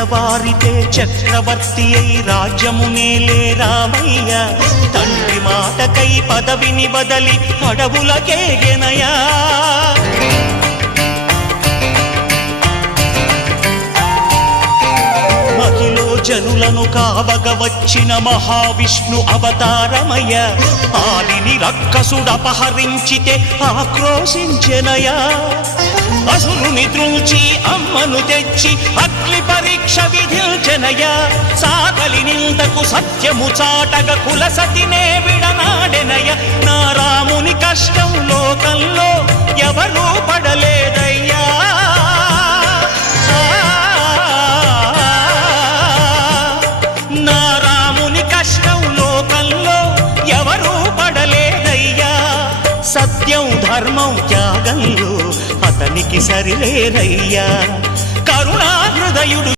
తెల్లవారితే చక్రవర్తి అయి రాజ్యమునేలే రామయ్య తండ్రి మాటకై పదవిని బదలి అడవులకేగెనయా మహిలో జనులను కావగ వచ్చిన మహావిష్ణు అవతారమయ్య ఆలిని రక్కసుడపహరించితే ఆక్రోశించెనయా అసురుని త్రుంచి అమ్మను తెచ్చి అగ్ని పరీక్ష విధించెనయా సాగలి నిందకు సత్యము చాటగ కులసతినే విడనాడెనయ నా రాముని కష్టం లోకంలో ఎవరూ పడలేదయ్యా నా రాముని కష్టం లోకంలో ఎవరూ పడలేదయ్యా సత్యం ధర్మం త్యాగంలో అతనికి సరిలేదయ్యా కరుణా హృదయుడు